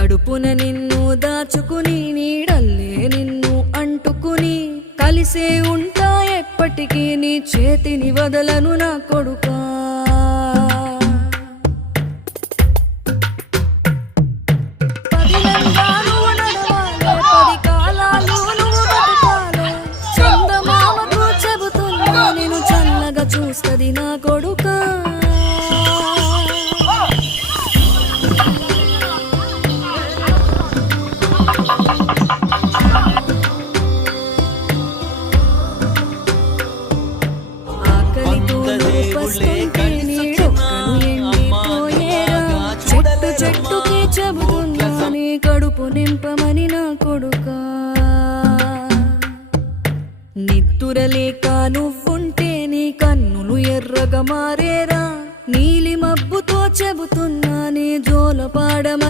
కడుపున నిన్ను దాచుకుని నీడల్లే నిన్ను అంటుకుని కలిసే ఉంటా ఎప్పటికీ నీ చేతిని వదలను నా కొడుకా చూస్తది నా కొడుకా ఆకలితో పస్తుంటే నీడొక్కను ఎండిపోయేరా చెట్టు చెట్టుకి చెబుతున్నా నీ కడుపు నింపమని నా కొడుకా నిద్దురలేక నువ్వుంటే నీ కన్నులు ఎర్రగా మారేరా నీలి మబ్బుతో చెబుతున్నా నీ జోల పాడమ